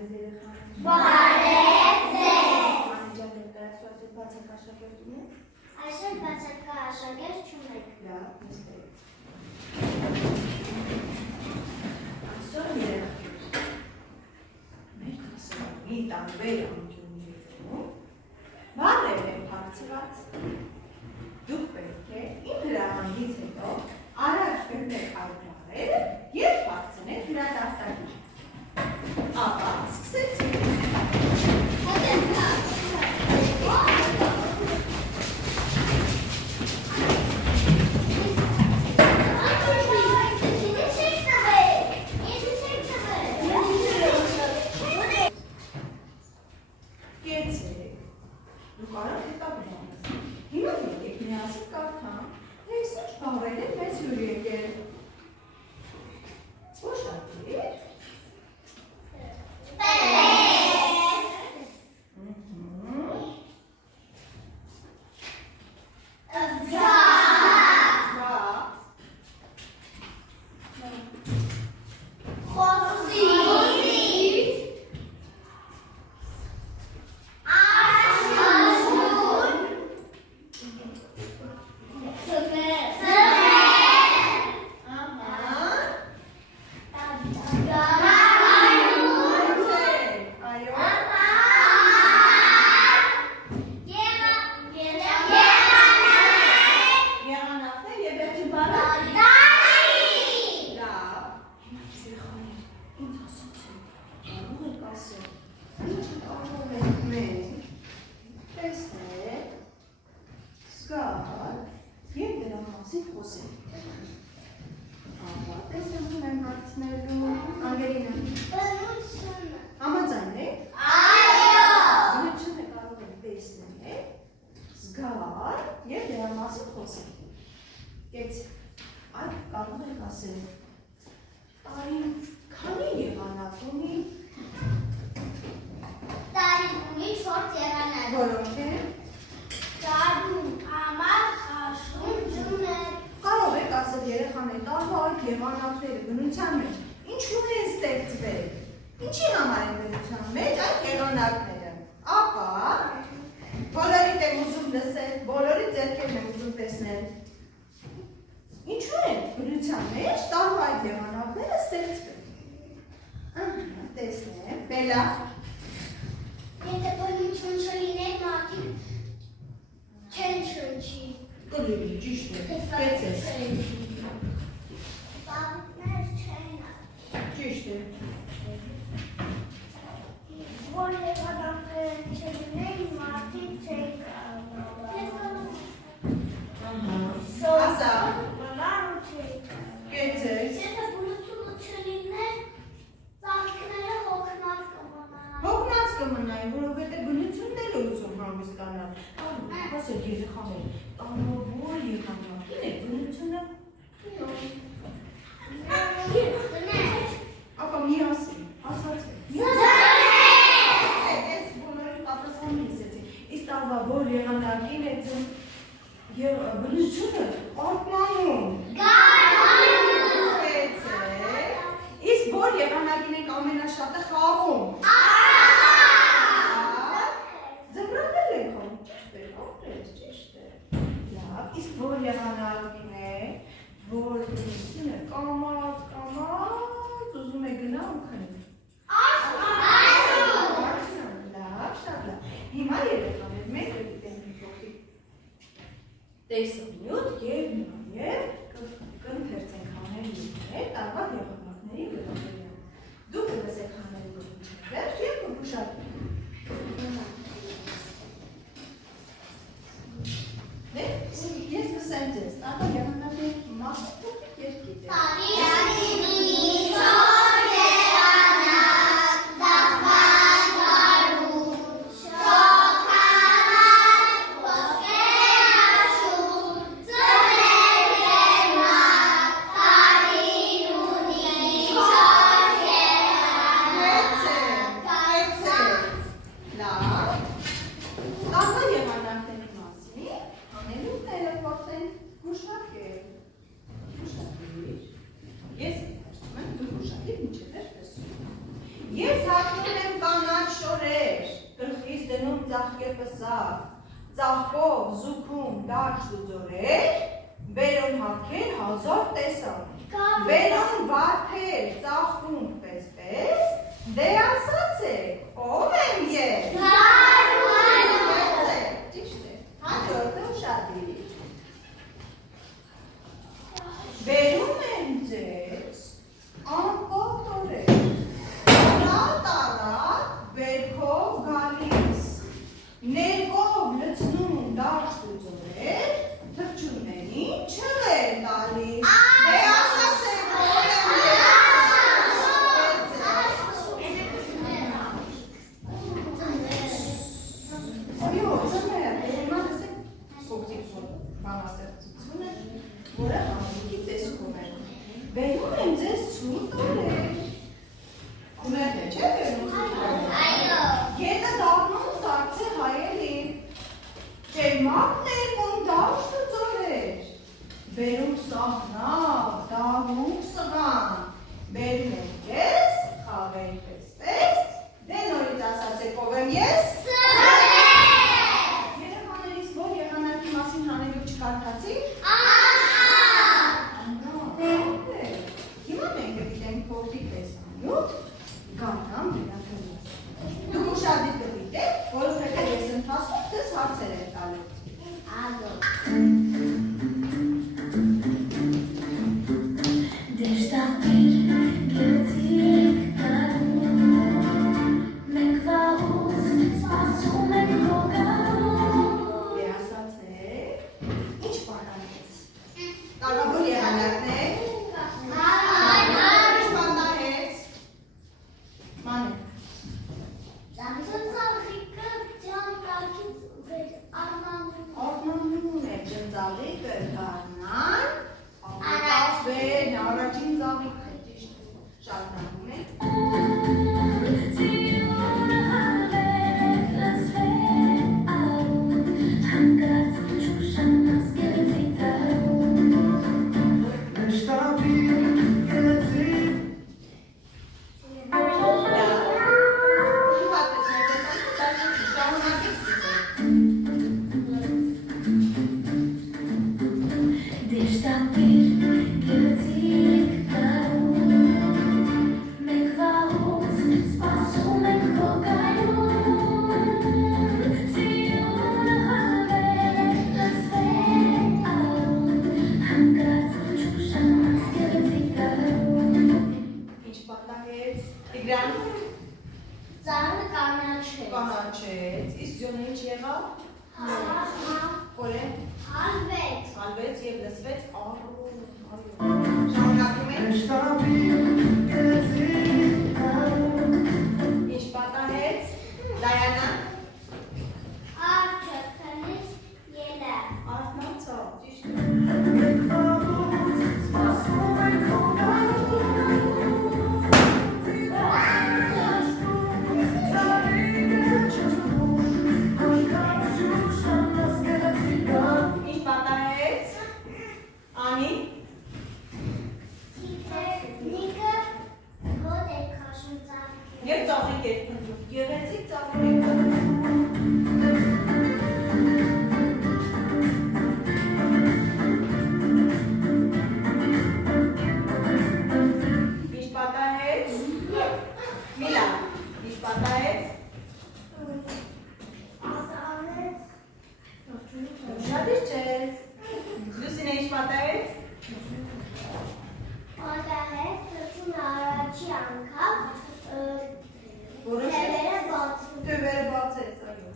ձեզ երեխաներ։ Բարև ձեզ։ Անջան եք այսօր բացակա աշակերտ ունեք։ Այսօր բացակա աշակերտ չունենք։ Լավ, նստեք։ Այսօր երեխաներ։ Մեր դասարանի տարբեր անկյուններում բառեր են բարձրած։ Դուք պետք է իմ հրահանգից հետո առաջ բերեք այդ բառերը և բարձրացնեք հրատախտակի։ Ապա սկսեցինք։ Ա ծաղկեպը սավ, ծաղկով զուգում դաշտ ու ձորեր, բերում հավքեր հազար տեսան, բերում վարդեր ծաղկում պես, դե ասաց եք, ով եմ ես։ Ճիշտ է, հաջորդը ուշադիր։ Բերում եմ ձեզ անպոտորեր, տարատ բերքով գալիս, ներկով լցնում դաշտ ու ձորեր, թռչուններին չղեր տալիս, դե ասացեք ով եմ ես։ Այո, ծմեր, դերմանս եք սոկտիկ բանաստեղծությունը, որը համիկի տեսքում է։ Բերում եմ ձեզ սուրտ օրեր։ Կումերն է, չէ՞ բերում սուրտ օրեր։ Գետը դառնում սարցե հայելի, ճերմակ ներկում դաշտ ու ձորեր, բերում սաղնավ, դաղում սղան, բերում եմ ես, խաղեր պես, դե նորից ասացեք ով եմ ես։ Երեխաներիս որ եղանակի մասին հանելուկ չկարդացի։ Հիմա մենք գիտենք փորձի տեսանյութ, գանամ վերականգնած։ Դուք ուշադիր կգիտեք, որովհետև ես ընթացքում ձեզ հարցեր եմ տալու։ Կանաչեց, իսկ ձյոնը ինչ եղավ? Կորեն? Հալվեց և լսվեց շարունակում ենք? Ինչ պատահեց? Դայանա? Արթնացավ, ճիշտ է։ Եվ ծաղիկ եք պնդում, գեղեցիկ ծաղիկ եք պնդում։ Ինչ պատահեց? Միլա, ինչ պատահեց? Ուշադիր չես։ Լուսինե, ինչ պատահեց? Պատահեց, թռչուն առաջի անգամ Թևերը բացեց, այո։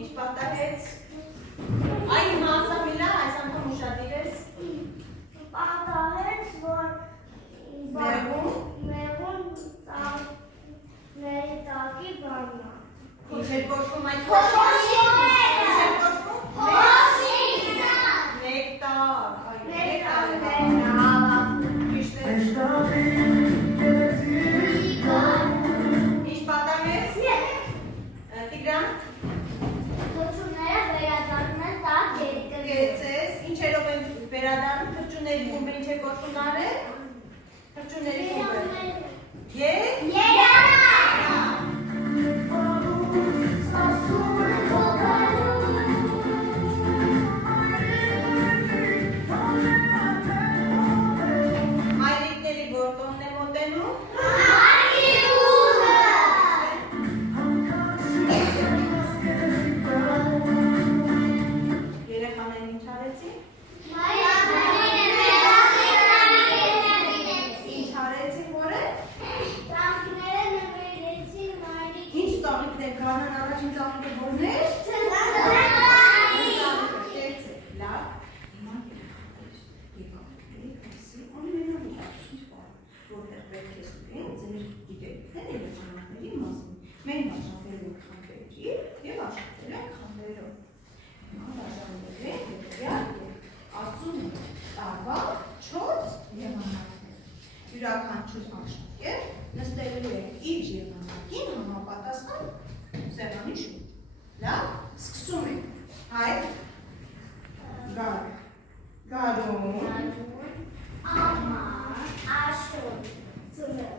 Ինչ պատահեց? Այ հիմա ասա Միլա, այս անգամ ուշադիր ես։ Պատահեց, որ Մեղուն ծաղների տակի բաննա։ Ինչ էր կոչվում այդ Փոշին։ Ինչ էր կոչվում? Նեկտար, այո, նեկտար։ Ճիշտ է։ Ստեղծությունների խումբը։ Երեխաներ։ Մայրիկների գործոնն է մոտենում։ Երեխաներին ինչ արեցին։ Ինչ արեցին, որ է։ Ինչ ծաղիկներ գանան առաջին ծաղիկը որներ։ Լավ։ Հիմա որտեղ պետք է ստուգեն ձեր գիտելիքները երեխաների մասին։ Մենք աշխատել ենք խմբերի և աշխատել ենք խմբերով։ Հիմա բաժանվել ենք հետևյալ ասում ենք տարվա 4 եղանակներ։ Յուրաքանչյուր աշակերտ նստելու է իր եղանակին համապատասխան սեղանի շուրջ։ Լավ, սկսում ենք։ Հայ, գարուն, գարուն, աշուն, ձմեռ,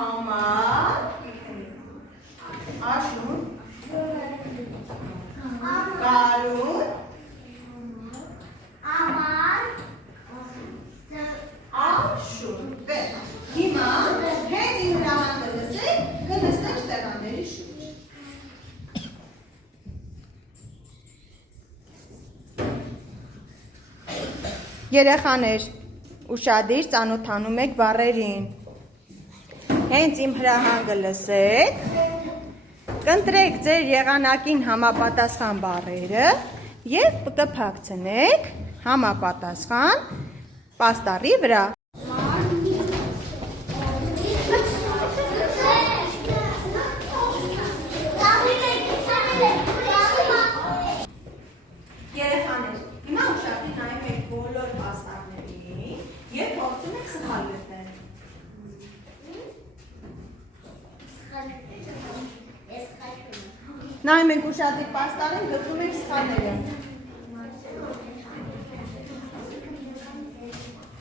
ամառ, աշուն, գարուն, աշուն։ Հիմա հենց իմ հրամանը լսեք, կնստեք սեղանների շուրջ։ Երեխաներ, ուշադիր ծանոթանում եք բառերին։ Հենց իմ հրահանգը լսեք, կընտրեք ձեր եղանակին համապատասխան բառերը և կփակցնեք համապատասխան պաստառի վրա։ Երեխաներ, հիմա ուշադիր նայում եք բոլոր պաստառներին և փորձում եք սխալ գտնել։ Նայում եք ուշադիր պաստառին, գտնում եք սխալները։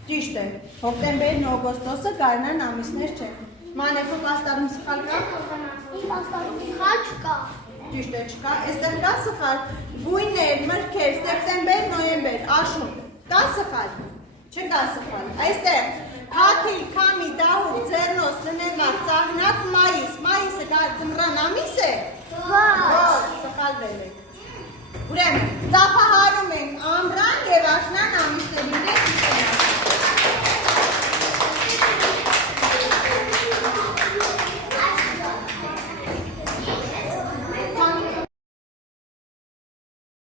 Ճիշտ է, հոկտեմբերն ու օգոստոսը գարնան ամիսներ չեն։ Մանեքո պաստառում սխալ կա։ Ճիշտ է, չկա, այստեղ կա սխալ, գույներ, մրգեր, սեպտեմբեր, նոյեմբեր, աշուն, կա սխալ, չկա սխալ, այստեղ հաթիլ, քամի, դահուկ, ձեռնոց, սնեմար, ծաղնակ, մայիս, մայիսը կա ձմռան ամիս